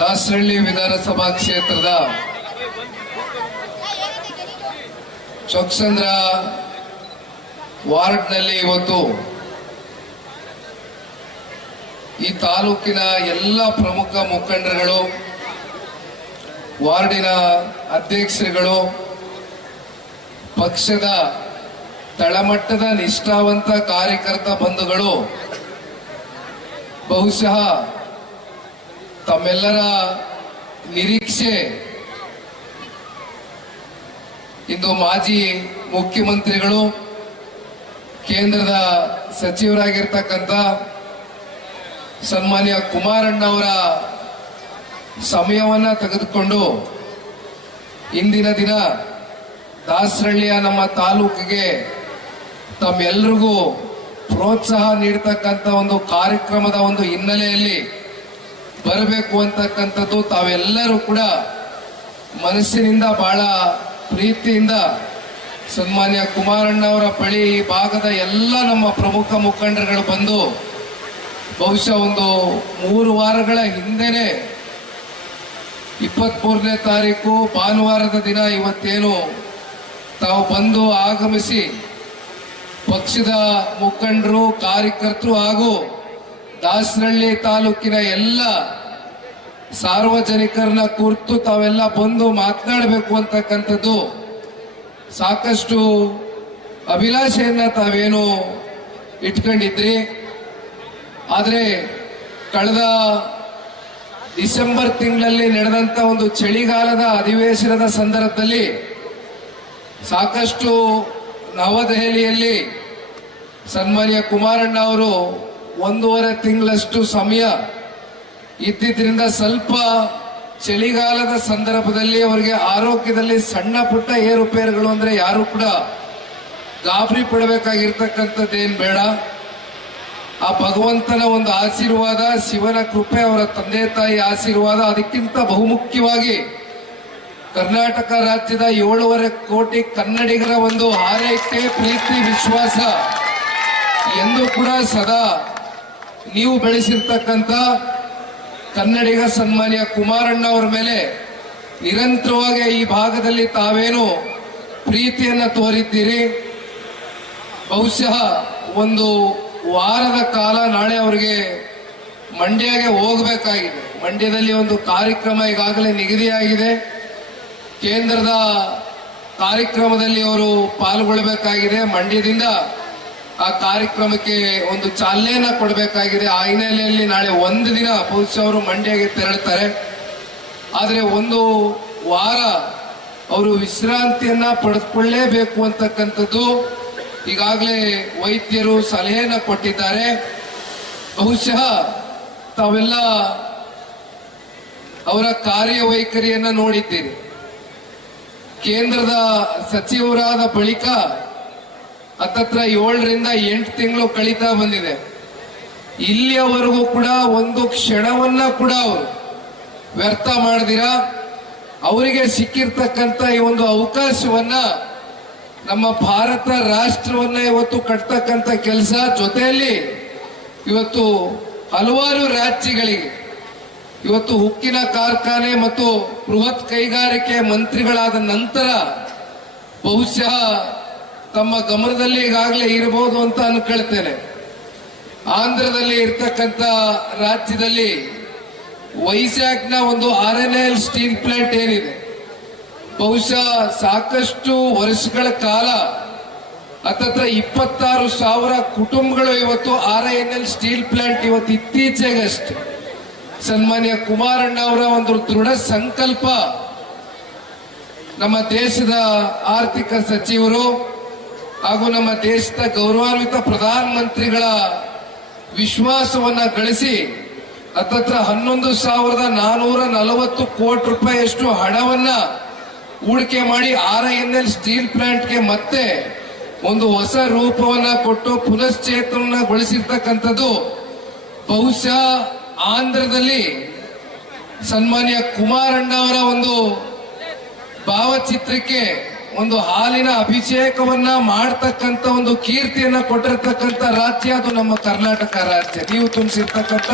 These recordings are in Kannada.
ದಾಸರಳ್ಳಿ ವಿಧಾನಸಭಾ ಕ್ಷೇತ್ರದ ಚೊಕ್ಕಸಂದ್ರ ವಾರ್ಡ್ನಲ್ಲಿ ಇವತ್ತು ಈ ತಾಲೂಕಿನ ಎಲ್ಲ ಪ್ರಮುಖ ಮುಖಂಡರುಗಳು, ವಾರ್ಡಿನ ಅಧ್ಯಕ್ಷರುಗಳು, ಪಕ್ಷದ ತಳಮಟ್ಟದ ನಿಷ್ಠಾವಂತ ಕಾರ್ಯಕರ್ತ ಬಂಧುಗಳು ಬಹುಶಃ ತಮ್ಮೆಲ್ಲರ ನಿರೀಕ್ಷೆ ಇಂದು ಮಾಜಿ ಮುಖ್ಯಮಂತ್ರಿಗಳು, ಕೇಂದ್ರದ ಸಚಿವರಾಗಿರ್ತಕ್ಕಂಥ ಸನ್ಮಾನ್ಯ ಕುಮಾರಣ್ಣವರ ಸಮಯವನ್ನ ತೆಗೆದುಕೊಂಡು ಇಂದಿನ ದಿನ ದಾಸರಳ್ಳಿಯ ನಮ್ಮ ತಾಲೂಕಿಗೆ ತಮ್ಮೆಲ್ಲರಿಗೂ ಪ್ರೋತ್ಸಾಹ ನೀಡತಕ್ಕಂಥ ಒಂದು ಕಾರ್ಯಕ್ರಮದ ಒಂದು ಹಿನ್ನೆಲೆಯಲ್ಲಿ ಬರಬೇಕು ಅಂತಕ್ಕಂಥದ್ದು ತಾವೆಲ್ಲರೂ ಕೂಡ ಮನಸ್ಸಿನಿಂದ ಬಹಳ ಪ್ರೀತಿಯಿಂದ ಸನ್ಮಾನ್ಯ ಕುಮಾರಣ್ಣವರ ಬಳಿ ಈ ಭಾಗದ ಎಲ್ಲ ನಮ್ಮ ಪ್ರಮುಖ ಮುಖಂಡರುಗಳು ಬಂದು ಬಹುಶಃ ಒಂದು 3 ವಾರಗಳ ಹಿಂದೆನೆ 23ನೇ ತಾರೀಕು ಭಾನುವಾರದ ದಿನ ಇವತ್ತೇನು ತಾವು ಬಂದು ಆಗಮಿಸಿ ಪಕ್ಷದ ಮುಖಂಡರು, ಕಾರ್ಯಕರ್ತರು ಹಾಗೂ ದಾಸರಳ್ಳಿ ತಾಲೂಕಿನ ಎಲ್ಲ ಸಾರ್ವಜನಿಕರನ್ನ ಕುರಿತು ತಾವೆಲ್ಲ ಬಂದು ಮಾತನಾಡಬೇಕು ಅಂತಕ್ಕಂಥದ್ದು ಸಾಕಷ್ಟು ಅಭಿಲಾಷೆಯನ್ನ ತಾವೇನು ಇಟ್ಕೊಂಡಿದ್ರಿ. ಆದರೆ ಕಳೆದ ಡಿಸೆಂಬರ್ ತಿಂಗಳಲ್ಲಿ ನಡೆದಂತ ಒಂದು ಚಳಿಗಾಲದ ಅಧಿವೇಶನದ ಸಂದರ್ಭದಲ್ಲಿ ಸಾಕಷ್ಟು ನವದೆಹಲಿಯಲ್ಲಿ ಸನ್ಮಾನ್ಯ ಕುಮಾರಣ್ಣ ಅವರು 1.5 ತಿಂಗಳಷ್ಟು ಸಮಯ ಇದ್ದಿದ್ರಿಂದ ಸ್ವಲ್ಪ ಚಳಿಗಾಲದ ಸಂದರ್ಭದಲ್ಲಿ ಅವರಿಗೆ ಆರೋಗ್ಯದಲ್ಲಿ ಸಣ್ಣ ಪುಟ್ಟ ಏರುಪೇರುಗಳು ಅಂದ್ರೆ ಯಾರು ಕೂಡ ಗಾಬರಿ ಪಡಬೇಕಾಗಿರ್ತಕ್ಕಂಥದ್ದೇನು ಬೇಡ. ಆ ಭಗವಂತನ ಒಂದು ಆಶೀರ್ವಾದ, ಶಿವನ ಕೃಪೆ, ಅವರ ತಂದೆ ತಾಯಿ ಆಶೀರ್ವಾದ, ಅದಕ್ಕಿಂತ ಬಹುಮುಖ್ಯವಾಗಿ ಕರ್ನಾಟಕ ರಾಜ್ಯದ 7.5 ಕೋಟಿ ಕನ್ನಡಿಗರ ಒಂದು ಹಾರೈಕೆ, ಪ್ರೀತಿ, ವಿಶ್ವಾಸ ಎಂದು ಕೂಡ ಸದಾ ನೀವು ಬೆಳೆಸಿರ್ತಕ್ಕಂಥ ಕನ್ನಡಿಗ ಸನ್ಮಾನ್ಯ ಕುಮಾರಣ್ಣ ಅವರ ಮೇಲೆ ನಿರಂತರವಾಗಿ ಈ ಭಾಗದಲ್ಲಿ ತಾವೇನು ಪ್ರೀತಿಯನ್ನ ತೋರಿದ್ದೀರಿ. ಬಹುಶಃ ಒಂದು ವಾರದ ಕಾಲ ನಾಳೆ ಅವರಿಗೆ ಮಂಡ್ಯಗೆ ಹೋಗಬೇಕಾಗಿದೆ. ಮಂಡ್ಯದಲ್ಲಿ ಒಂದು ಕಾರ್ಯಕ್ರಮ ಈಗಾಗಲೇ ನಿಗದಿಯಾಗಿದೆ. ಕೇಂದ್ರದ ಕಾರ್ಯಕ್ರಮದಲ್ಲಿ ಅವರು ಪಾಲ್ಗೊಳ್ಳಬೇಕಾಗಿದೆ. ಮಂಡ್ಯದಿಂದ ಆ ಕಾರ್ಯಕ್ರಮಕ್ಕೆ ಒಂದು ಚಾಲನೆಯನ್ನ ಕೊಡಬೇಕಾಗಿದೆ. ಆ ಹಿನ್ನೆಲೆಯಲ್ಲಿ ನಾಳೆ ಒಂದು ದಿನ ಬಹುಶಃ ಅವರು ಮಂಡ್ಯಗೆ ತೆರಳುತ್ತಾರೆ. ಆದರೆ ಒಂದು ವಾರ ಅವರು ವಿಶ್ರಾಂತಿಯನ್ನ ಪಡೆದುಕೊಳ್ಳಲೇಬೇಕು ಅಂತಕ್ಕಂಥದ್ದು ಈಗಾಗಲೇ ವೈದ್ಯರು ಸಲಹೆಯನ್ನ ಕೊಟ್ಟಿದ್ದಾರೆ. ಬಹುಶಃ ತಾವೆಲ್ಲ ಅವರ ಕಾರ್ಯವೈಖರಿಯನ್ನ ನೋಡಿದ್ದೀರಿ. ಕೇಂದ್ರದ ಸಚಿವರಾದ ಬಳಿಕ ಹತ್ತತ್ರ 7 ರಿಂದ 8 ತಿಂಗಳು ಕಳೀತಾ ಬಂದಿದೆ. ಇಲ್ಲಿಯವರೆಗೂ ಕೂಡ ಒಂದು ಕ್ಷಣವನ್ನ ಕೂಡ ಅವರು ವ್ಯರ್ಥ ಮಾಡದಿರ ಅವರಿಗೆ ಸಿಕ್ಕಿರ್ತಕ್ಕಂಥ ಈ ಒಂದು ಅವಕಾಶವನ್ನ ನಮ್ಮ ಭಾರತ ರಾಷ್ಟ್ರವನ್ನ ಇವತ್ತು ಕಟ್ತಕ್ಕಂಥ ಕೆಲಸ, ಜೊತೆಯಲ್ಲಿ ಇವತ್ತು ಹಲವಾರು ರಾಜ್ಯಗಳಿಗೆ ಇವತ್ತು ಉಕ್ಕಿನ ಕಾರ್ಖಾನೆ ಮತ್ತು ಬೃಹತ್ ಕೈಗಾರಿಕೆ ಮಂತ್ರಿಗಳಾದ ನಂತರ ಬಹುಶಃ ತಮ್ಮ ಗಮನದಲ್ಲಿ ಈಗಾಗಲೇ ಇರಬಹುದು ಅಂತ ಅನ್ಕೊಳ್ತೇನೆ. ಆಂಧ್ರದಲ್ಲಿ ಇರ್ತಕ್ಕಂಥ ರಾಜ್ಯದಲ್ಲಿ ವೈಜಾಗ್ನ ಒಂದು RNL ಸ್ಟೀಲ್ ಪ್ಲಾಂಟ್ ಏನಿದೆ, ಬಹುಶಃ ಸಾಕಷ್ಟು ವರ್ಷಗಳ ಕಾಲ ಹತ್ತತ್ರ 26,000 ಕುಟುಂಬಗಳು ಇವತ್ತು RNL ಸ್ಟೀಲ್ ಪ್ಲಾಂಟ್ ಇವತ್ತು ಇತ್ತೀಚೆಗಷ್ಟೇ ಸನ್ಮಾನ್ಯ ಕುಮಾರಣ್ಣ ಅವರ ಒಂದು ದೃಢ ಸಂಕಲ್ಪ, ನಮ್ಮ ದೇಶದ ಆರ್ಥಿಕ ಸಚಿವರು ಹಾಗೂ ನಮ್ಮ ದೇಶದ ಗೌರವಾನ್ವಿತ ಪ್ರಧಾನಮಂತ್ರಿಗಳ ವಿಶ್ವಾಸವನ್ನ ಗಳಿಸಿ ಹತ್ತತ್ರ 11,440 ಕೋಟಿ ರೂಪಾಯಿಯಷ್ಟು ಹಣವನ್ನ ಹೂಡಿಕೆ ಮಾಡಿ RNL ಸ್ಟೀಲ್ ಪ್ಲಾಂಟ್ಗೆ ಮತ್ತೆ ಒಂದು ಹೊಸ ರೂಪವನ್ನ ಕೊಟ್ಟು ಪುನಶ್ಚೇತನಗೊಳಿಸಿರ್ತಕ್ಕಂಥದ್ದು ಬಹುಶಃ ಆಂಧ್ರದಲ್ಲಿ ಸನ್ಮಾನ್ಯ ಕುಮಾರಣ್ಣ ಅವರ ಒಂದು ಭಾವಚಿತ್ರಕ್ಕೆ ಒಂದು ಹಾಲಿನ ಅಭಿಷೇಕವನ್ನ ಮಾಡತಕ್ಕಂತ ಒಂದು ಕೀರ್ತಿಯನ್ನ ಕೊಟ್ಟಿರ್ತಕ್ಕಂಥ ರಾಜ್ಯ ಅದು ನಮ್ಮ ಕರ್ನಾಟಕ ರಾಜ್ಯ. ನೀವು ತುಂಬಿಸಿರ್ತಕ್ಕಂಥ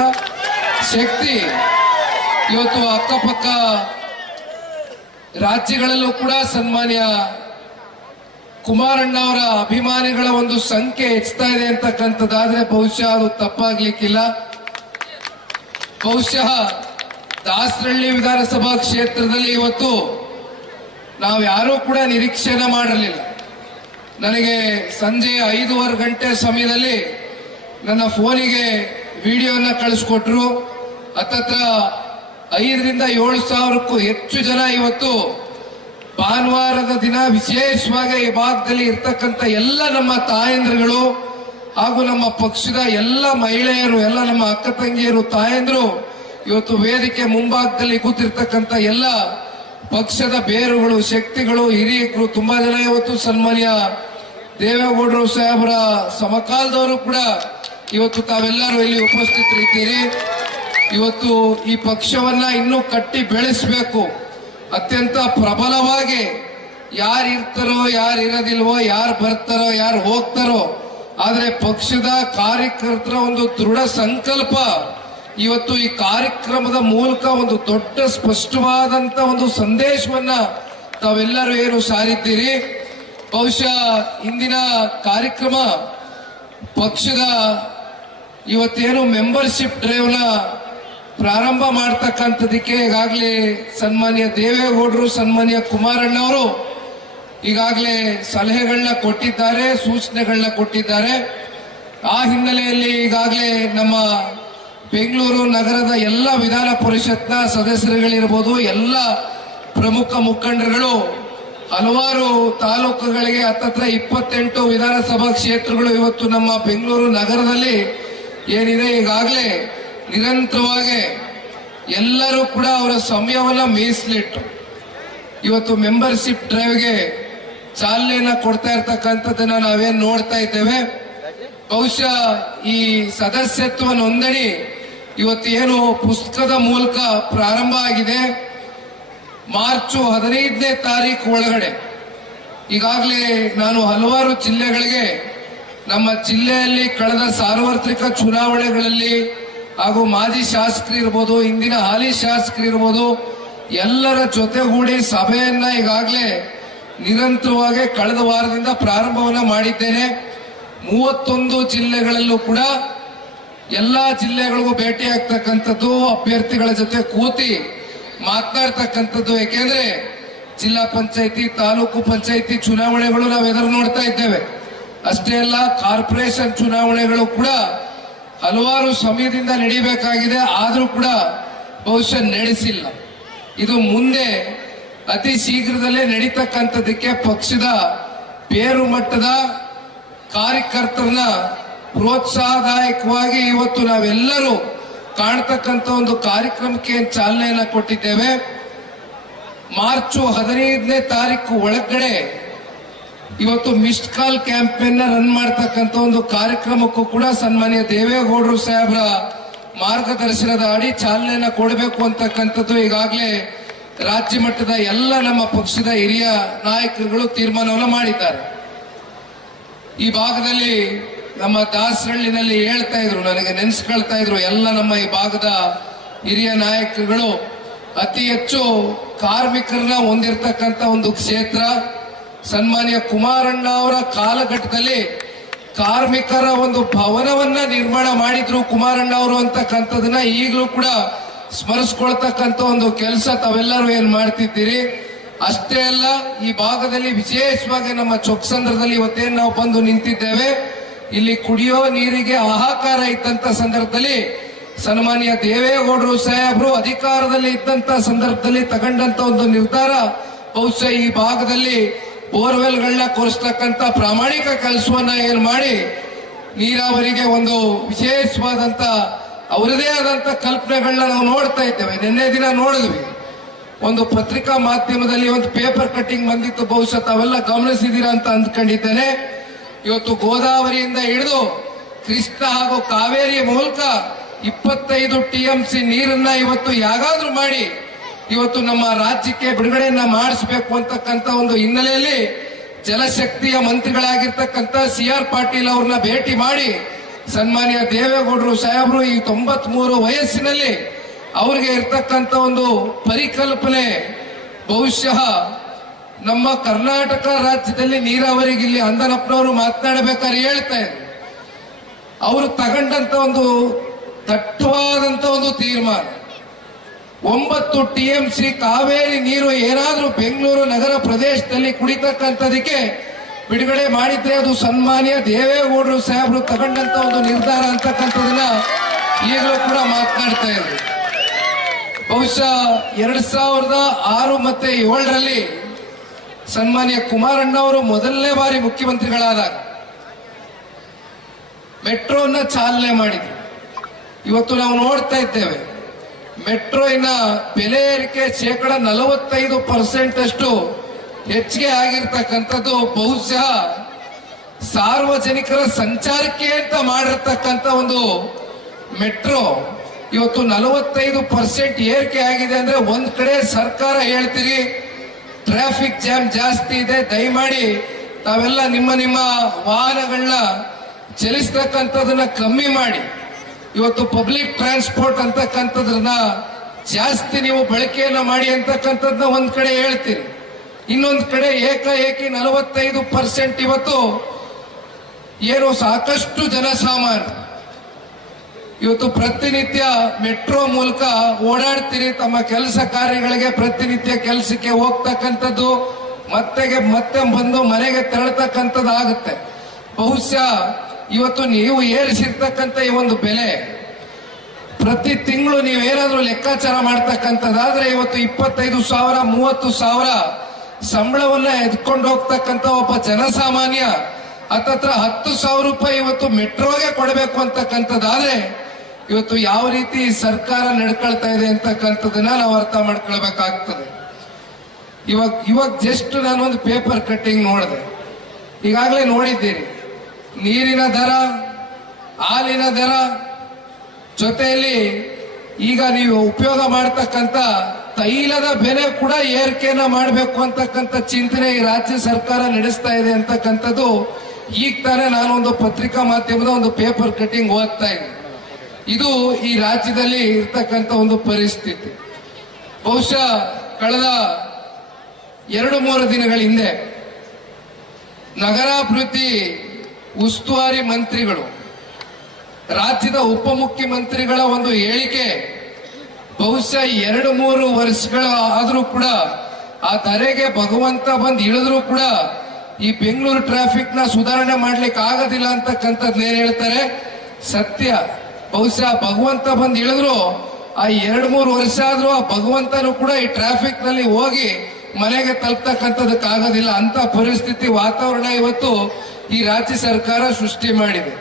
ಶಕ್ತಿ ಇವತ್ತು ಅಕ್ಕಪಕ್ಕ ರಾಜ್ಯಗಳಲ್ಲೂ ಕೂಡ ಸನ್ಮಾನ್ಯ ಕುಮಾರಣ್ಣ ಅವರ ಅಭಿಮಾನಿಗಳ ಒಂದು ಸಂಖ್ಯೆ ಹೆಚ್ಚುತ್ತಾ ಇದೆ ಅಂತಕ್ಕಂಥದ್ದಾದ್ರೆ ಬಹುಶಃ ಅದು ತಪ್ಪಾಗ್ಲಿಕ್ಕಿಲ್ಲ. ಬಹುಶಃ ದಾಸರಳ್ಳಿ ವಿಧಾನಸಭಾ ಕ್ಷೇತ್ರದಲ್ಲಿ ಇವತ್ತು ನಾವು ಯಾರೂ ಕೂಡ ನಿರೀಕ್ಷೆನ ಮಾಡಿರಲಿಲ್ಲ. ನನಗೆ ಸಂಜೆ 5:15 ಗಂಟೆ ಸಮಯದಲ್ಲಿ ನನ್ನ ಫೋನಿಗೆ ವಿಡಿಯೋನ ಕಳಿಸ್ಕೊಟ್ರು. ಹತ್ತತ್ರ 5,000 to 7,000ಕ್ಕೂ ಹೆಚ್ಚು ಜನ ಇವತ್ತು ಭಾನುವಾರದ ದಿನ ವಿಶೇಷವಾಗಿ ಈ ಭಾಗದಲ್ಲಿ ಇರ್ತಕ್ಕಂಥ ಎಲ್ಲ ನಮ್ಮ ತಾಯಂದ್ರುಗಳು ಹಾಗೂ ನಮ್ಮ ಪಕ್ಷದ ಎಲ್ಲ ಮಹಿಳೆಯರು, ಎಲ್ಲ ನಮ್ಮ ಅಕ್ಕ ತಂಗಿಯರು, ತಾಯಂದ್ರು ಇವತ್ತು ವೇದಿಕೆ ಮುಂಭಾಗದಲ್ಲಿ ಕೂತಿರ್ತಕ್ಕಂಥ ಎಲ್ಲ ಪಕ್ಷದ ಬೇರುಗಳು, ಶಕ್ತಿಗಳು, ಹಿರಿಯರು ತುಂಬಾ ಜನ ಇವತ್ತು ಸನ್ಮಾನ್ಯ ದೇವೇಗೌಡರು ಸಾಹೇಬರ ಸಮಕಾಲದವರು ಕೂಡ ಇವತ್ತು ತಾವೆಲ್ಲರೂ ಇಲ್ಲಿ ಉಪಸ್ಥಿತರಿದ್ದೀರಿ. ಇವತ್ತು ಈ ಪಕ್ಷವನ್ನ ಇನ್ನೂ ಕಟ್ಟಿ ಬೆಳೆಸಬೇಕು. ಅತ್ಯಂತ ಪ್ರಬಲವಾಗಿ ಯಾರು ಇರ್ತಾರೋ, ಯಾರು ಇರೋದಿಲ್ವೋ, ಯಾರು ಬರ್ತಾರೋ, ಯಾರು ಹೋಗ್ತಾರೋ, ಆದ್ರೆ ಪಕ್ಷದ ಕಾರ್ಯಕರ್ತರ ಒಂದು ದೃಢ ಸಂಕಲ್ಪ ಇವತ್ತು ಈ ಕಾರ್ಯಕ್ರಮದ ಮೂಲಕ ಒಂದು ದೊಡ್ಡ ಸ್ಪಷ್ಟವಾದಂತ ಒಂದು ಸಂದೇಶವನ್ನ ತಾವೆಲ್ಲರೂ ಏನು ಸಾರಿದ್ದೀರಿ. ಬಹುಶಃ ಇಂದಿನ ಕಾರ್ಯಕ್ರಮ ಪಕ್ಷದ ಇವತ್ತೇನು ಮೆಂಬರ್ಶಿಪ್ ಡ್ರೈವ್ನ ಪ್ರಾರಂಭ ಮಾಡ್ತಕ್ಕಂಥದಕ್ಕೆ ಈಗಾಗಲೇ ಸನ್ಮಾನ್ಯ ದೇವೇಗೌಡರು, ಸನ್ಮಾನ್ಯ ಕುಮಾರಣ್ಣ ಅವರು ಈಗಾಗಲೇ ಸಲಹೆಗಳನ್ನ ಕೊಟ್ಟಿದ್ದಾರೆ, ಸೂಚನೆಗಳನ್ನ ಕೊಟ್ಟಿದ್ದಾರೆ. ಆ ಹಿನ್ನೆಲೆಯಲ್ಲಿ ಈಗಾಗಲೇ ನಮ್ಮ ಬೆಂಗಳೂರು ನಗರದ ಎಲ್ಲ ವಿಧಾನ ಪರಿಷತ್ನ ಸದಸ್ಯರುಗಳಿರ್ಬೋದು, ಎಲ್ಲ ಪ್ರಮುಖ ಮುಖಂಡರುಗಳು ಹಲವಾರು ತಾಲೂಕುಗಳಿಗೆ ಹತ್ತತ್ರ 28 ವಿಧಾನಸಭಾ ಕ್ಷೇತ್ರಗಳು ಇವತ್ತು ನಮ್ಮ ಬೆಂಗಳೂರು ನಗರದಲ್ಲಿ ಏನಿದೆ ಈಗಾಗಲೇ ನಿರಂತರವಾಗಿ ಎಲ್ಲರೂ ಕೂಡ ಅವರ ಸಮಯವನ್ನ ಮೀಸಲಿಟ್ಟು ಇವತ್ತು ಮೆಂಬರ್ಶಿಪ್ ಡ್ರೈವ್ಗೆ ಚಾಲನೆಯನ್ನ ಕೊಡ್ತಾ ಇರ್ತಕ್ಕಂಥದ್ದನ್ನ ನಾವೇನ್ ನೋಡ್ತಾ ಇದ್ದೇವೆ. ಬಹುಶಃ ಈ ಸದಸ್ಯತ್ವ ನೋಂದಣಿ ಇವತ್ತು ಏನು ಪುಸ್ತಕದ ಮೂಲಕ ಪ್ರಾರಂಭ ಆಗಿದೆ. ಮಾರ್ಚ್ 15ನೇ ತಾರೀಕು ಒಳಗಡೆ ಈಗಾಗಲೇ ನಾನು ಹಲವಾರು ಜಿಲ್ಲೆಗಳಿಗೆ, ನಮ್ಮ ಜಿಲ್ಲೆಯಲ್ಲಿ ಕಳೆದ ಸಾರ್ವತ್ರಿಕ ಚುನಾವಣೆಗಳಲ್ಲಿ ಹಾಗೂ ಮಾಜಿ ಶಾಸಕರು ಇರ್ಬೋದು, ಇಂದಿನ ಹಾಲಿ ಶಾಸಕರು ಇರ್ಬೋದು, ಎಲ್ಲರ ಜೊತೆಗೂಡಿ ಸಭೆಯನ್ನ ಈಗಾಗಲೇ ನಿರಂತರವಾಗಿ ಕಳೆದ ವಾರದಿಂದ ಪ್ರಾರಂಭವನ್ನ ಮಾಡಿದ್ದೇನೆ. 31 ಜಿಲ್ಲೆಗಳಲ್ಲೂ ಕೂಡ ಎಲ್ಲಾ ಜಿಲ್ಲೆಗಳಿಗೂ ಭೇಟಿ ಆಗ್ತಕ್ಕಂಥದ್ದು, ಅಭ್ಯರ್ಥಿಗಳ ಜೊತೆ ಕೂತಿ ಮಾತನಾಡ್ತಕ್ಕಂಥದ್ದು. ಯಾಕೆಂದ್ರೆ ಜಿಲ್ಲಾ ಪಂಚಾಯತಿ, ತಾಲೂಕು ಪಂಚಾಯತಿ ಚುನಾವಣೆಗಳು ನಾವು ಎದುರು ನೋಡ್ತಾ ಇದ್ದೇವೆ. ಅಷ್ಟೇ ಅಲ್ಲ, ಕಾರ್ಪೊರೇಷನ್ ಚುನಾವಣೆಗಳು ಕೂಡ ಹಲವಾರು ಸಮಯದಿಂದ ನಡೀಬೇಕಾಗಿದೆ, ಆದ್ರೂ ಕೂಡ ಬಹುಶಃ ನಡೆಸಿಲ್ಲ. ಇದು ಮುಂದೆ ಅತಿ ಶೀಘ್ರದಲ್ಲೇ ನಡೀತಕ್ಕಂಥದಕ್ಕೆ ಪಕ್ಷದ ಬೇರು ಮಟ್ಟದ ಕಾರ್ಯಕರ್ತರನ್ನ ಪ್ರೋತ್ಸಾಹದಾಯಕವಾಗಿ ಇವತ್ತು ನಾವೆಲ್ಲರೂ ಕಾಣ್ತಕ್ಕಂಥ ಒಂದು ಕಾರ್ಯಕ್ರಮಕ್ಕೆ ಚಾಲನೆಯನ್ನ ಕೊಟ್ಟಿದ್ದೇವೆ. ಮಾರ್ಚ್ 15ನೇ ತಾರೀಕು ಒಳಗಡೆ ಇವತ್ತು ಮಿಸ್ಡ್ ಕಾಲ್ ಕ್ಯಾಂಪೇನ್ ರನ್ ಮಾಡ್ತಕ್ಕಂಥ ಒಂದು ಕಾರ್ಯಕ್ರಮಕ್ಕೂ ಕೂಡ ಸನ್ಮಾನ್ಯ ದೇವೇಗೌಡರು ಸಾಹೇಬರ ಮಾರ್ಗದರ್ಶನದ ಅಡಿ ಚಾಲನೆಯನ್ನ ಕೊಡಬೇಕು ಅಂತಕ್ಕಂಥದ್ದು ಈಗಾಗಲೇ ರಾಜ್ಯ ಮಟ್ಟದ ಎಲ್ಲ ನಮ್ಮ ಪಕ್ಷದ ಹಿರಿಯ ನಾಯಕರುಗಳು ತೀರ್ಮಾನವನ್ನು ಮಾಡಿದ್ದಾರೆ. ಈ ಭಾಗದಲ್ಲಿ ನಮ್ಮ ದಾಸರಳ್ಳಿನಲ್ಲಿ ಹೇಳ್ತಾ ಇದ್ರು, ನನಗೆ ನೆನೆಸ್ಕೊಳ್ತಾ ಇದ್ರು, ಎಲ್ಲ ನಮ್ಮ ಈ ಭಾಗದ ಹಿರಿಯ ನಾಯಕರುಗಳು ಅತಿ ಹೆಚ್ಚು ಕಾರ್ಮಿಕರನ್ನ ಹೊಂದಿರತಕ್ಕಂಥ ಒಂದು ಕ್ಷೇತ್ರ. ಸನ್ಮಾನ್ಯ ಕುಮಾರಣ್ಣ ಅವರ ಕಾಲಘಟ್ಟದಲ್ಲಿ ಕಾರ್ಮಿಕರ ಒಂದು ಭವನವನ್ನ ನಿರ್ಮಾಣ ಮಾಡಿದ್ರು ಕುಮಾರಣ್ಣ ಅವರು ಅಂತಕ್ಕಂಥದನ್ನ ಈಗಲೂ ಕೂಡ ಸ್ಮರಿಸ್ಕೊಳ್ತಕ್ಕಂಥ ಒಂದು ಕೆಲಸ ತಾವೆಲ್ಲರೂ ಏನ್ ಮಾಡ್ತಿದ್ದೀರಿ. ಅಷ್ಟೇ ಅಲ್ಲ, ಈ ಭಾಗದಲ್ಲಿ ವಿಶೇಷವಾಗಿ ನಮ್ಮ ಚೊಕ್ಕಸಂದ್ರದಲ್ಲಿ ಇವತ್ತೇನು ನಾವು ಬಂದು ನಿಂತಿದ್ದೇವೆ, ಇಲ್ಲಿ ಕುಡಿಯೋ ನೀರಿಗೆ ಹಾಹಾಕಾರ ಇದ್ದಂತ ಸಂದರ್ಭದಲ್ಲಿ ಸನ್ಮಾನ್ಯ ದೇವೇಗೌಡರು ಸಾಹೇಬರು ಅಧಿಕಾರದಲ್ಲಿ ಇದ್ದಂತ ಸಂದರ್ಭದಲ್ಲಿ ತಗೊಂಡಂತ ಒಂದು ನಿರ್ಧಾರ ಬಹುಶಃ ಈ ಭಾಗದಲ್ಲಿ ಬೋರ್ವೆಲ್ಗಳನ್ನ ಕೊರೆಸ್ತಕ್ಕಂಥ ಪ್ರಾಮಾಣಿಕ ಕೆಲಸವನ್ನ ಏನ್ ಮಾಡಿ ನೀರಾವರಿಗೆ ಒಂದು ವಿಶೇಷವಾದಂತ ಅವರದೇ ಆದಂತ ಕಲ್ಪನೆಗಳನ್ನ ನಾವು ನೋಡ್ತಾ ಇದ್ದೇವೆ. ನಿನ್ನೆ ದಿನ ನೋಡಿದ್ವಿ, ಒಂದು ಪತ್ರಿಕಾ ಮಾಧ್ಯಮದಲ್ಲಿ ಒಂದು ಪೇಪರ್ ಕಟ್ಟಿಂಗ್ ಬಂದಿತ್ತು, ಬಹುಶಃ ತಾವೆಲ್ಲ ಗಮನಿಸಿದೀರಾ ಅಂತ ಅಂದ್ಕೊಂಡಿದ್ದೇನೆ. ಇವತ್ತು ಗೋದಾವರಿಯಿಂದ ಹಿಡಿದು ಕೃಷ್ಣ ಹಾಗೂ ಕಾವೇರಿ ಮೂಲಕ 25 TMC ನೀರನ್ನ ಇವತ್ತು ಯಾಗಾದ್ರೂ ಮಾಡಿ ಇವತ್ತು ನಮ್ಮ ರಾಜ್ಯಕ್ಕೆ ಬಿಡುಗಡೆಯನ್ನ ಮಾಡಿಸಬೇಕು ಅಂತಕ್ಕಂಥ ಒಂದು ಹಿನ್ನೆಲೆಯಲ್ಲಿ ಜಲಶಕ್ತಿಯ ಮಂತ್ರಿಗಳಾಗಿರ್ತಕ್ಕಂಥ CR ಪಾಟೀಲ್ ಅವ್ರನ್ನ ಭೇಟಿ ಮಾಡಿ ಸನ್ಮಾನ್ಯ ದೇವೇಗೌಡರು ಸಾಹೇಬರು ಈ 93 ವಯಸ್ಸಿನಲ್ಲಿ ಅವ್ರಿಗೆ ಇರ್ತಕ್ಕಂಥ ಒಂದು ಪರಿಕಲ್ಪನೆ ಬಹುಶಃ ನಮ್ಮ ಕರ್ನಾಟಕ ರಾಜ್ಯದಲ್ಲಿ ನೀರಾವರಿಗೆ ಇಲ್ಲಿ ಅಂದನಪ್ಪನವರು ಮಾತನಾಡಬೇಕಾದ್ರೆ ಹೇಳ್ತಾ ಇದ್ರು, ಅವರು ತಗೊಂಡಂತ ಒಂದು ದಟ್ಟವಾದಂತ ಒಂದು ತೀರ್ಮಾನ 9 TMC ಕಾವೇರಿ ನೀರು ಏನಾದ್ರೂ ಬೆಂಗಳೂರು ನಗರ ಪ್ರದೇಶದಲ್ಲಿ ಕುಡಿತಕ್ಕಂಥದಕ್ಕೆ ಬಿಡುಗಡೆ ಮಾಡಿದ್ರೆ ಅದು ಸನ್ಮಾನ್ಯ ದೇವೇಗೌಡರು ಸಾಹೇಬರು ತಗೊಂಡಂತ ಒಂದು ನಿರ್ಧಾರ ಅಂತಕ್ಕಂಥದನ್ನ ಈಗಲೂ ಕೂಡ ಮಾತನಾಡ್ತಾ ಇದ್ರು. ಬಹುಶಃ 2006 ಮತ್ತೆ 2007ರಲ್ಲಿ ಸನ್ಮಾನ್ಯ ಕುಮಾರಣ್ಣ ಅವರು ಮೊದಲನೇ ಬಾರಿ ಮುಖ್ಯಮಂತ್ರಿಗಳಾದಾಗ ಮೆಟ್ರೋನ ಚಾಲನೆ ಮಾಡಿದ್ರು. ಇವತ್ತು ನಾವು ನೋಡ್ತಾ ಇದ್ದೇವೆ ಮೆಟ್ರೋನ ಬೆಲೆ ಏರಿಕೆ 45% ಅಷ್ಟು ಹೆಚ್ಚಿಗೆ ಆಗಿರ್ತಕ್ಕಂಥದ್ದು ಬಹುಶಃ ಸಾರ್ವಜನಿಕರ ಸಂಚಾರಕ್ಕೆ ಅಂತ ಮಾಡಿರ್ತಕ್ಕಂಥ ಒಂದು ಮೆಟ್ರೋ ಇವತ್ತು 45% ಏರಿಕೆ ಆಗಿದೆ ಅಂದ್ರೆ ಒಂದ್ ಕಡೆ ಸರ್ಕಾರ ಹೇಳ್ತೀರಿ ಟ್ರಾಫಿಕ್ ಜಾಮ್ ಜಾಸ್ತಿ ಇದೆ, ದಯಮಾಡಿ ತಾವೆಲ್ಲ ನಿಮ್ಮ ವಾಹನಗಳನ್ನ ಚಲಿಸ್ತಕ್ಕಂಥದನ್ನ ಕಮ್ಮಿ ಮಾಡಿ, ಇವತ್ತು ಪಬ್ಲಿಕ್ ಟ್ರಾನ್ಸ್ಪೋರ್ಟ್ ಅಂತಕ್ಕಂಥದ್ರನ್ನ ಜಾಸ್ತಿ ನೀವು ಬಳಕೆಯನ್ನ ಮಾಡಿ ಅಂತಕ್ಕಂಥದ್ದನ್ನ ಒಂದ್ ಕಡೆ ಹೇಳ್ತೀರಿ. ಇನ್ನೊಂದ್ ಕಡೆ ಏಕಾಏಕಿ 45% ಇವತ್ತು ಏನು ಸಾಕಷ್ಟು ಜನಸಾಮಾನ್ಯ ಇವತ್ತು ಪ್ರತಿನಿತ್ಯ ಮೆಟ್ರೋ ಮೂಲಕ ಓಡಾಡ್ತೀರಿ, ತಮ್ಮ ಕೆಲಸ ಕಾರ್ಯಗಳಿಗೆ ಪ್ರತಿನಿತ್ಯ ಕೆಲಸಕ್ಕೆ ಹೋಗ್ತಕ್ಕಂಥದ್ದು ಮತ್ತೆ ಬಂದು ಮನೆಗೆ ತೆರಳತಕ್ಕಂಥದ್ದು ಆಗುತ್ತೆ. ಬಹುಶಃ ಇವತ್ತು ನೀವು ಏರಿಸಿರ್ತಕ್ಕಂಥ ಈ ಒಂದು ಬೆಲೆ ಪ್ರತಿ ತಿಂಗಳು ನೀವೇನಾದ್ರೂ ಲೆಕ್ಕಾಚಾರ ಮಾಡ್ತಕ್ಕಂಥದ್ದಾದ್ರೆ ಇವತ್ತು 25,000 30,000 ಸಂಬಳವನ್ನ ಎದ್ಕೊಂಡು ಹೋಗ್ತಕ್ಕಂಥ ಒಬ್ಬ ಜನಸಾಮಾನ್ಯ ಹತ್ತತ್ರ 10,000 ರೂಪಾಯಿ ಇವತ್ತು ಮೆಟ್ರೋಗೆ ಕೊಡಬೇಕು ಅಂತಕ್ಕಂಥದ್ದಾದ್ರೆ ಇವತ್ತು ಯಾವ ರೀತಿ ಸರ್ಕಾರ ನಡ್ಕೊಳ್ತಾ ಇದೆ ಅಂತಕ್ಕಂಥದನ್ನ ನಾವು ಅರ್ಥ ಮಾಡ್ಕೊಳ್ಬೇಕಾಗ್ತದೆ. ಇವಾಗ ಜಸ್ಟ್ ನಾನೊಂದು ಪೇಪರ್ ಕಟ್ಟಿಂಗ್ ನೋಡಿದೆ, ಈಗಾಗಲೇ ನೋಡಿದ್ದೀರಿ ನೀರಿನ ದರ, ಹಾಲಿನ ದರ, ಜೊತೆಯಲ್ಲಿ ಈಗ ನೀವು ಉಪಯೋಗ ಮಾಡತಕ್ಕಂಥ ತೈಲದ ಬೆಲೆ ಕೂಡ ಏರಿಕೆಯನ್ನ ಮಾಡಬೇಕು ಅಂತಕ್ಕಂಥ ಚಿಂತನೆ ಈ ರಾಜ್ಯ ಸರ್ಕಾರ ನಡೆಸ್ತಾ ಇದೆ ಅಂತಕ್ಕಂಥದ್ದು ಈಗ ತಾನೇ ನಾನೊಂದು ಪತ್ರಿಕಾ ಮಾಧ್ಯಮದ ಒಂದು ಪೇಪರ್ ಕಟ್ಟಿಂಗ್ ಓದ್ತಾ ಇದ್ದೆ. ಇದು ಈ ರಾಜ್ಯದಲ್ಲಿ ಇರ್ತಕ್ಕಂಥ ಒಂದು ಪರಿಸ್ಥಿತಿ. ಬಹುಶಃ ಕಳೆದ 2-3 ದಿನಗಳ ಹಿಂದೆ ನಗರಾಭಿವೃದ್ಧಿ ಉಸ್ತುವಾರಿ ಮಂತ್ರಿಗಳು, ರಾಜ್ಯದ ಉಪಮುಖ್ಯಮಂತ್ರಿಗಳ ಒಂದು ಹೇಳಿಕೆ ಬಹುಶಃ 2-3 ವರ್ಷಗಳ ಆದ್ರೂ ಕೂಡ ಆ ಧರೆಗೆ ಭಗವಂತ ಬಂದು ಇಳಿದ್ರು ಕೂಡ ಈ ಬೆಂಗಳೂರು ಟ್ರಾಫಿಕ್ ನ ಸುಧಾರಣೆ ಮಾಡ್ಲಿಕ್ಕೆ ಆಗೋದಿಲ್ಲ ಅಂತಕ್ಕಂಥದ್ದು ಏನ್ ಹೇಳ್ತಾರೆ ಸತ್ಯ. ಬಹುಶಃ ಭಗವಂತ ಬಂದು ಇಳಿದ್ರು ಆ 2-3 ವರ್ಷ ಆದ್ರೂ ಆ ಭಗವಂತನು ಕೂಡ ಈ ಟ್ರಾಫಿಕ್ ನಲ್ಲಿ ಹೋಗಿ ಮನೆಗೆ ತಲುಪ್ತಕ್ಕಂಥದಕ್ಕಾಗೋದಿಲ್ಲ ಅಂತ ಪರಿಸ್ಥಿತಿ ವಾತಾವರಣ ಇವತ್ತು ಈ ರಾಜ್ಯ ಸರ್ಕಾರ ಸೃಷ್ಟಿ ಮಾಡಿದೆ.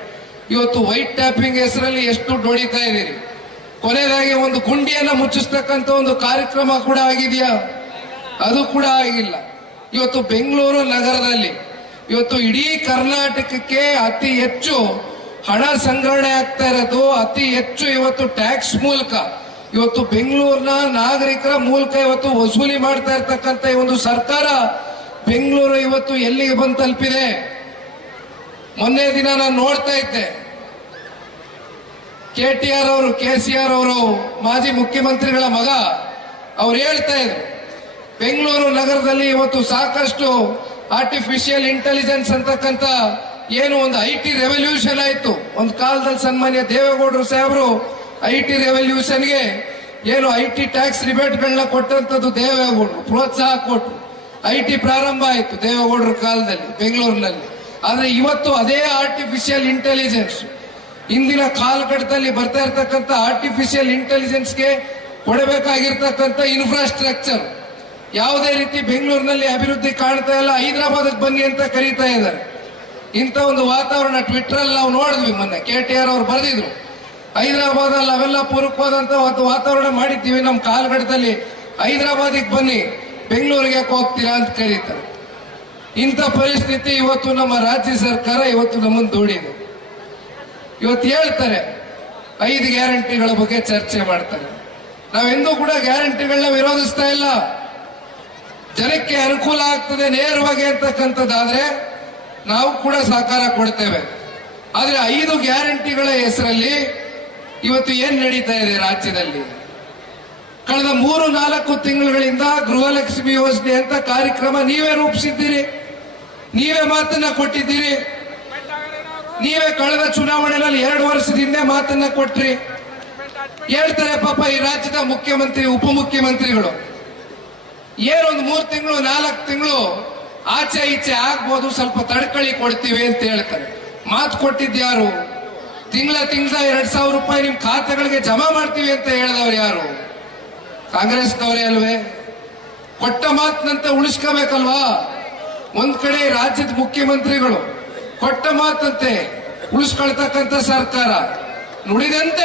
ಇವತ್ತು ವೈಟ್ ಟ್ಯಾಪಿಂಗ್ ಹೆಸರಲ್ಲಿ ಎಷ್ಟು ಹೊಡಿತಾ ಇದ್ದೀರಿ, ಕೊನೆಯದಾಗಿ ಒಂದು ಗುಂಡಿಯನ್ನ ಮುಚ್ಚಿಸ್ತಕ್ಕಂಥ ಒಂದು ಕಾರ್ಯಕ್ರಮ ಕೂಡ ಆಗಿದೆಯಾ? ಅದು ಕೂಡ ಆಗಿಲ್ಲ. ಇವತ್ತು ಬೆಂಗಳೂರು ನಗರದಲ್ಲಿ ಇವತ್ತು ಇಡೀ ಕರ್ನಾಟಕಕ್ಕೆ ಅತಿ ಹೆಚ್ಚು ಹಣ ಸಂಗ್ರಹಣೆ ಆಗ್ತಾ ಇರೋದು, ಅತಿ ಹೆಚ್ಚು ಇವತ್ತು ಟ್ಯಾಕ್ಸ್ ಮೂಲಕ ಇವತ್ತು ಬೆಂಗಳೂರಿನ ನಾಗರಿಕರ ಮೂಲಕ ಇವತ್ತು ವಸೂಲಿ ಮಾಡ್ತಾ ಇರ್ತಕ್ಕಂಥ ಈ ಒಂದು ಸರ್ಕಾರ ಬೆಂಗಳೂರು ಇವತ್ತು ಎಲ್ಲಿಗೆ ಬಂದು ತಲುಪಿದೆ. ಮೊನ್ನೆ ದಿನ ನಾನು ನೋಡ್ತಾ ಇದ್ದೆ, KCR ಅವರು ಮಾಜಿ ಮುಖ್ಯಮಂತ್ರಿಗಳ ಮಗ ಅವ್ರು ಹೇಳ್ತಾ ಇದ್ರು ಬೆಂಗಳೂರು ನಗರದಲ್ಲಿ ಇವತ್ತು ಸಾಕಷ್ಟು ಆರ್ಟಿಫಿಷಿಯಲ್ ಇಂಟೆಲಿಜೆನ್ಸ್ ಅಂತಕ್ಕಂಥ ಏನು ಒಂದು IT ರೆವಲ್ಯೂಷನ್ ಆಯ್ತು. ಒಂದು ಕಾಲದಲ್ಲಿ ಸನ್ಮಾನ್ಯ ದೇವೇಗೌಡರು ಸಾಹೇಬರು IT ರೆವಲ್ಯೂಷನ್ಗೆ ಏನು IT ಟ್ಯಾಕ್ಸ್ ರಿಬೇಟ್ಗಳನ್ನ ಕೊಟ್ಟಂತದ್ದು ದೇವೇಗೌಡರು ಪ್ರೋತ್ಸಾಹ ಕೊಟ್ಟರು. IT ಪ್ರಾರಂಭ ಆಯ್ತು ದೇವೇಗೌಡರ ಕಾಲದಲ್ಲಿ ಬೆಂಗಳೂರಿನಲ್ಲಿ. ಆದ್ರೆ ಇವತ್ತು ಅದೇ ಆರ್ಟಿಫಿಷಿಯಲ್ ಇಂಟೆಲಿಜೆನ್ಸ್ ಇಂದಿನ ಕಾಲಘಟ್ಟದಲ್ಲಿ ಬರ್ತಾ ಇರ್ತಕ್ಕಂಥ ಆರ್ಟಿಫಿಷಿಯಲ್ ಇಂಟೆಲಿಜೆನ್ಸ್ಗೆ ಕೊಡಬೇಕಾಗಿರ್ತಕ್ಕಂಥ ಇನ್ಫ್ರಾಸ್ಟ್ರಕ್ಚರ್ ಯಾವುದೇ ರೀತಿ ಬೆಂಗಳೂರಿನಲ್ಲಿ ಅಭಿವೃದ್ಧಿ ಕಾಣ್ತಾ ಇಲ್ಲ. ಹೈದರಾಬಾದ್ಗೆ ಬನ್ನಿ ಅಂತ ಕರೀತಾ ಇದ್ದಾರೆ. ಇಂಥ ಒಂದು ವಾತಾವರಣ ಟ್ವಿಟರ್ ಅಲ್ಲಿ ನಾವು ನೋಡಿದ್ವಿ. ಮೊನ್ನೆ KTR ಅವರು ಬರೆದಿದ್ರು, ಹೈದರಾಬಾದ್ ಅಲ್ಲಿ ಅವೆಲ್ಲ ಪೂರಕವಾದಂತ ವಾತಾವರಣ ಮಾಡಿದ್ದೀವಿ ನಮ್ಮ ಕಾಲಘಟ್ಟದಲ್ಲಿ, ಹೈದರಾಬಾದಿಗೆ ಬನ್ನಿ, ಬೆಂಗಳೂರಿಗೆ ಯಾಕೆ ಹೋಗ್ತೀರಾ ಅಂತ ಕರೀತಾರೆ. ಇಂಥ ಪರಿಸ್ಥಿತಿ ಇವತ್ತು ನಮ್ಮ ರಾಜ್ಯ ಸರ್ಕಾರ ಇವತ್ತು ನಮ್ಮನ್ನು ದೂಡಿದೆ. ಇವತ್ತು ಹೇಳ್ತಾರೆ 5 ಗ್ಯಾರಂಟಿಗಳ ಬಗ್ಗೆ ಚರ್ಚೆ ಮಾಡ್ತಾರೆ. ನಾವೆಂದೂ ಕೂಡ ಗ್ಯಾರಂಟಿಗಳನ್ನ ವಿರೋಧಿಸ್ತಾ ಇಲ್ಲ. ಜನಕ್ಕೆ ಅನುಕೂಲ ಆಗ್ತದೆ ನೇರವಾಗಿ ಅಂತಕ್ಕಂಥದ್ದಾದ್ರೆ ನಾವು ಕೂಡ ಸಹಕಾರ ಕೊಡ್ತೇವೆ. ಆದ್ರೆ 5 ಗ್ಯಾರಂಟಿಗಳ ಹೆಸರಲ್ಲಿ ಇವತ್ತು ಏನ್ ನಡೀತಾ ಇದೆ ರಾಜ್ಯದಲ್ಲಿ? ಕಳೆದ 3-4 ತಿಂಗಳುಗಳಿಂದ ಗೃಹಲಕ್ಷ್ಮಿ ಯೋಜನೆ ಅಂತ ಕಾರ್ಯಕ್ರಮ ನೀವೇ ರೂಪಿಸಿದ್ದೀರಿ, ನೀವೇ ಮಾತನ್ನ ಕೊಟ್ಟಿದ್ದೀರಿ. ನೀವೇ ಕಳೆದ ಚುನಾವಣೆಯಲ್ಲಿ 2 ವರ್ಷದ ಹಿಂದೆ ಮಾತನ್ನ ಕೊಟ್ರಿ. ಹೇಳ್ತಾರೆ ಪಾಪ ಈ ರಾಜ್ಯದ ಮುಖ್ಯಮಂತ್ರಿ ಉಪಮುಖ್ಯಮಂತ್ರಿಗಳು, ಏನೊಂದು 3 ತಿಂಗಳು 4 ತಿಂಗಳು ಆಚೆ ಈಚೆ ಆಗ್ಬೋದು, ಸ್ವಲ್ಪ ತಡ್ಕಳಿ ಕೊಡ್ತೀವಿ ಅಂತ ಹೇಳ್ತಾರೆ. ಮಾತು ಕೊಟ್ಟಿದ್ಯಾರು? ತಿಂಗಳ 2,000 ರೂಪಾಯಿ ನಿಮ್ ಖಾತೆಗಳಿಗೆ ಜಮಾ ಮಾಡ್ತೀವಿ ಅಂತ ಹೇಳಿದವ್ರು ಯಾರು? ಕಾಂಗ್ರೆಸ್ನವರೇ ಅಲ್ವೇ? ಕೊಟ್ಟ ಮಾತಿನಂತೆ ಉಳಿಸ್ಕೋಬೇಕಲ್ವಾ? ಒಂದ್ ಕಡೆ ರಾಜ್ಯದ ಮುಖ್ಯಮಂತ್ರಿಗಳು ಕೊಟ್ಟ ಮಾತಂತೆ ಉಳಿಸ್ಕೊಳ್ತಕ್ಕಂಥ ಸರ್ಕಾರ, ನುಡಿದಂತೆ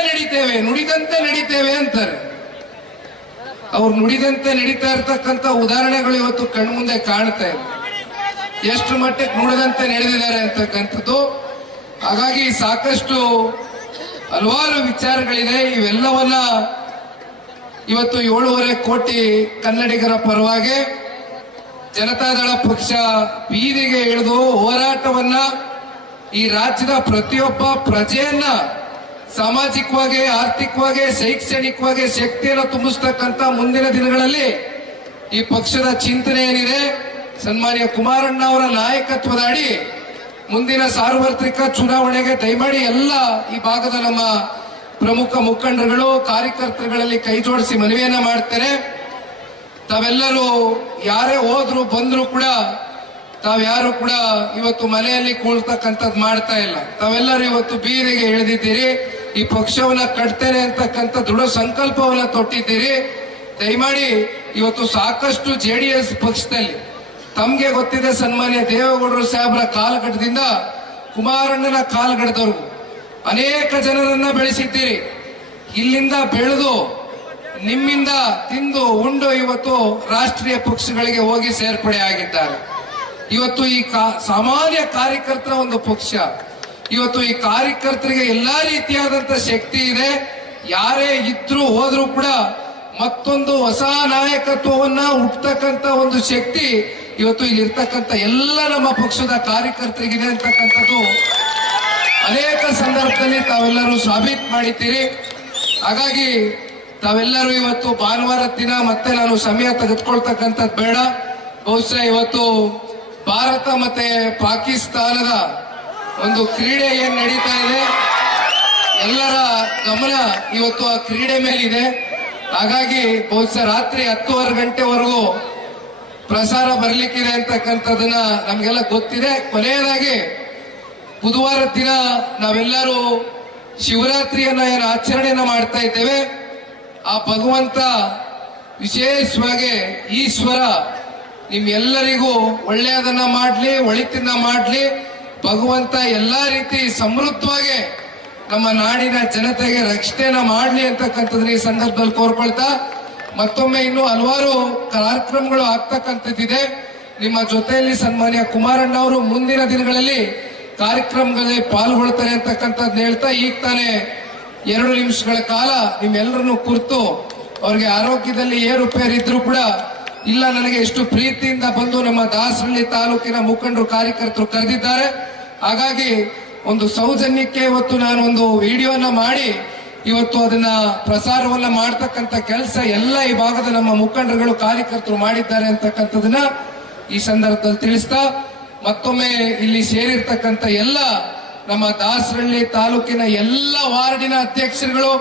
ನಡೀತೇವೆ ಅಂತಾರೆ. ಅವ್ರು ನುಡಿದಂತೆ ನಡೀತಾ ಇರ್ತಕ್ಕಂಥ ಉದಾಹರಣೆಗಳು ಇವತ್ತು ಕಣ್ಮುಂದೆ ಕಾಣ್ತಾ ಇದೆ, ಎಷ್ಟು ಮಟ್ಟಕ್ಕೆ ನುಡಿದಂತೆ ನಡೆದಿದ್ದಾರೆ ಅಂತಕ್ಕಂಥದ್ದು. ಹಾಗಾಗಿ ಸಾಕಷ್ಟು ಹಲವಾರು ವಿಚಾರಗಳಿದೆ. ಇವೆಲ್ಲವನ್ನ ಇವತ್ತು 7.5 ಕೋಟಿ ಕನ್ನಡಿಗರ ಪರವಾಗಿ ಜನತಾದಳ ಪಕ್ಷ ಬೀದಿಗೆ ಇಳಿದು ಹೋರಾಟವನ್ನ, ಈ ರಾಜ್ಯದ ಪ್ರತಿಯೊಬ್ಬ ಪ್ರಜೆಯನ್ನ ಸಾಮಾಜಿಕವಾಗಿ, ಆರ್ಥಿಕವಾಗಿ, ಶೈಕ್ಷಣಿಕವಾಗಿ ಶಕ್ತಿಯನ್ನು ತುಂಬಿಸ್ತಕ್ಕಂಥ ಮುಂದಿನ ದಿನಗಳಲ್ಲಿ ಈ ಪಕ್ಷದ ಚಿಂತನೆ ಏನಿದೆ, ಸನ್ಮಾನ್ಯ ಕುಮಾರಣ್ಣ ಅವರ ನಾಯಕತ್ವದ ಅಡಿ ಮುಂದಿನ ಸಾರ್ವತ್ರಿಕ ಚುನಾವಣೆಗೆ ದಯಮಾಡಿ ಎಲ್ಲ ಈ ಭಾಗದ ನಮ್ಮ ಪ್ರಮುಖ ಮುಖಂಡರುಗಳು, ಕಾರ್ಯಕರ್ತರುಗಳಲ್ಲಿ ಕೈ ಜೋಡಿಸಿ ಮನವಿಯನ್ನ ಮಾಡ್ತಾರೆ. ತಾವೆಲ್ಲರೂ ಯಾರೇ ಹೋದ್ರು ಬಂದ್ರು ಕೂಡ ತಾವ್ಯಾರು ಕೂಡ ಇವತ್ತು ಮನೆಯಲ್ಲಿ ಕೂಳ್ತಕ್ಕಂಥದ್ದು ಮಾಡ್ತಾ ಇಲ್ಲ. ತಾವೆಲ್ಲರೂ ಇವತ್ತು ಬೀದಿಗೆ ಇಳಿದಿದ್ದೀರಿ, ಈ ಪಕ್ಷವನ್ನ ಕಟ್ತೇನೆ ಅಂತಕ್ಕಂಥ ದೃಢ ಸಂಕಲ್ಪವನ್ನ ತೊಟ್ಟಿದ್ದೀರಿ. ದಯಮಾಡಿ ಇವತ್ತು ಸಾಕಷ್ಟು JDS ಪಕ್ಷದಲ್ಲಿ ತಮ್ಗೆ ಗೊತ್ತಿದೆ, ಸನ್ಮಾನ್ಯ ದೇವೇಗೌಡರು ಸಾಹೇಬರ ಕಾಲಘಟ್ಟದಿಂದ ಕುಮಾರಣ್ಣನ ಕಾಲಘಟ್ಟದವರೆಗೂ ಅನೇಕ ಜನರನ್ನ ಬೆಳೆಸಿದ್ದೀರಿ. ಇಲ್ಲಿಂದ ಬೆಳೆದು ನಿಮ್ಮಿಂದ ತಿಂದು ಉಂಡು ಇವತ್ತು ರಾಷ್ಟ್ರೀಯ ಪಕ್ಷಗಳಿಗೆ ಹೋಗಿ ಸೇರ್ಪಡೆ ಆಗಿದ್ದಾರೆ. ಇವತ್ತು ಈ ಸಾಮಾನ್ಯ ಕಾರ್ಯಕರ್ತರ ಒಂದು ಪಕ್ಷ, ಇವತ್ತು ಈ ಕಾರ್ಯಕರ್ತರಿಗೆ ಎಲ್ಲಾ ರೀತಿಯಾದಂತ ಶಕ್ತಿ ಇದೆ. ಯಾರೇ ಇದ್ರು ಹೋದ್ರು ಕೂಡ ಮತ್ತೊಂದು ಹೊಸ ನಾಯಕತ್ವವನ್ನ ಹುಟ್ಟತಕ್ಕಂತ ಒಂದು ಶಕ್ತಿ ಇವತ್ತು ಇಲ್ಲಿ ಇರ್ತಕ್ಕಂಥ ಎಲ್ಲ ನಮ್ಮ ಪಕ್ಷದ ಕಾರ್ಯಕರ್ತರಿಗಿದೆ ಅಂತಕ್ಕಂಥದ್ದು ಅನೇಕ ಸಂದರ್ಭದಲ್ಲಿ ತಾವೆಲ್ಲರೂ ಸಾಬೀತು ಮಾಡಿದ್ದೀರಿ. ಹಾಗಾಗಿ ತಾವೆಲ್ಲರೂ ಇವತ್ತು ಭಾನುವಾರ ದಿನ ಮತ್ತೆ ನಾನು ಸಮಯ ತೆಗೆದುಕೊಳ್ತಕ್ಕಂಥದ್ದು ಬೇಡ. ಬಹುಶಃ ಇವತ್ತು ಭಾರತ ಮತ್ತೆ ಪಾಕಿಸ್ತಾನದ ಒಂದು ಕ್ರೀಡೆ ಏನ್ ನಡೀತಾ ಇದೆ, ಎಲ್ಲರ ಗಮನ ಇವತ್ತು ಆ ಕ್ರೀಡೆ ಮೇಲಿದೆ. ಹಾಗಾಗಿ ಬಹುಶಃ ರಾತ್ರಿ 10:30 ಗಂಟೆವರೆಗೂ ಪ್ರಸಾರ ಬರ್ಲಿಕ್ಕಿದೆ ಅಂತಕ್ಕಂಥದನ್ನ ನಮ್ಗೆಲ್ಲ ಗೊತ್ತಿದೆ. ಕೊನೆಯದಾಗಿ ಬುಧವಾರ ದಿನ ನಾವೆಲ್ಲರೂ ಶಿವರಾತ್ರಿಯನ್ನ ಏನು ಆಚರಣೆಯನ್ನ ಮಾಡ್ತಾ ಇದ್ದೇವೆ, ಆ ಭಗವಂತ ವಿಶೇಷವಾಗಿ ಈಶ್ವರ ನಿಮ್ಮೆಲ್ಲರಿಗೂ ಒಳ್ಳೆಯದನ್ನ ಮಾಡ್ಲಿ, ಒಳಿತನ್ನ ಮಾಡ್ಲಿ. ಭಗವಂತ ಎಲ್ಲಾ ರೀತಿ ಸಮೃದ್ಧವಾಗಿ ನಮ್ಮ ನಾಡಿನ ಜನತೆಗೆ ರಕ್ಷಣೆಯನ್ನ ಮಾಡ್ಲಿ ಅಂತಕ್ಕಂಥದ್ದು ಈ ಸಂದರ್ಭದಲ್ಲಿ ಕೋರ್ಕೊಳ್ತಾ, ಮತ್ತೊಮ್ಮೆ ಇನ್ನೂ ಹಲವಾರು ಕಾರ್ಯಕ್ರಮಗಳು ಆಗ್ತಕ್ಕಂಥದ್ದಿದೆ. ನಿಮ್ಮ ಜೊತೆಯಲ್ಲಿ ಸನ್ಮಾನ್ಯ ಕುಮಾರಣ್ಣ ಅವರು ಮುಂದಿನ ದಿನಗಳಲ್ಲಿ ಕಾರ್ಯಕ್ರಮಗಳಲ್ಲಿ ಪಾಲ್ಗೊಳ್ತಾರೆ ಅಂತಕ್ಕಂಥದ್ದು ಹೇಳ್ತಾ, ಈಗ ತಾನೇ 2 ನಿಮಿಷಗಳ ಕಾಲ ನಿಮ್ಮೆಲ್ಲರನ್ನು ಕುರಿತು ಅವ್ರಿಗೆ ಆರೋಗ್ಯದಲ್ಲಿ ಏರುಪೇರಿದ್ರು ಕೂಡ ಇಲ್ಲ, ನನಗೆ ಎಷ್ಟು ಪ್ರೀತಿಯಿಂದ ಬಂದು ನಮ್ಮ ದಾಸರಳ್ಳಿ ತಾಲೂಕಿನ ಮುಖಂಡರು ಕಾರ್ಯಕರ್ತರು ಕರೆದಿದ್ದಾರೆ. ಹಾಗಾಗಿ ಒಂದು ಸೌಜನ್ಯಕ್ಕೆ ಇವತ್ತು ನಾನು ಒಂದು ವಿಡಿಯೋನ ಮಾಡಿ ಇವತ್ತು ಅದನ್ನ ಪ್ರಸಾರವನ್ನ ಮಾಡ್ತಕ್ಕಂಥ ಕೆಲಸ ಎಲ್ಲ ಈ ಭಾಗದ ನಮ್ಮ ಮುಖಂಡರುಗಳು ಕಾರ್ಯಕರ್ತರು ಮಾಡಿದ್ದಾರೆ ಅಂತಕ್ಕಂಥದನ್ನ ಈ ಸಂದರ್ಭದಲ್ಲಿ ತಿಳಿಸ್ತಾ, ಮತ್ತೊಮ್ಮೆ ಇಲ್ಲಿ ಸೇರಿರ್ತಕ್ಕಂಥ ಎಲ್ಲ ನಮ್ಮ ದಾಸರಳ್ಳಿ ತಾಲೂಕಿನ ಎಲ್ಲ ವಾರ್ಡಿನ ಅಧ್ಯಕ್ಷರುಗಳು,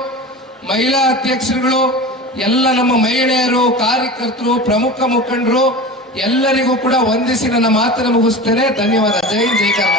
ಮಹಿಳಾ ಅಧ್ಯಕ್ಷರುಗಳು, ಎಲ್ಲ ನಮ್ಮ ಮಹಿಳೆಯರು, ಕಾರ್ಯಕರ್ತರು, ಪ್ರಮುಖ ಮುಖಂಡರು ಎಲ್ಲರಿಗೂ ಕೂಡ ವಂದಿಸಿ ನನ್ನ ಮಾತನ್ನು ಮುಗಿಸ್ತೇನೆ. ಧನ್ಯವಾದ. ಜೈ ಹಿಂದ್, ಜೈ ಕರ್ನಾಟಕ.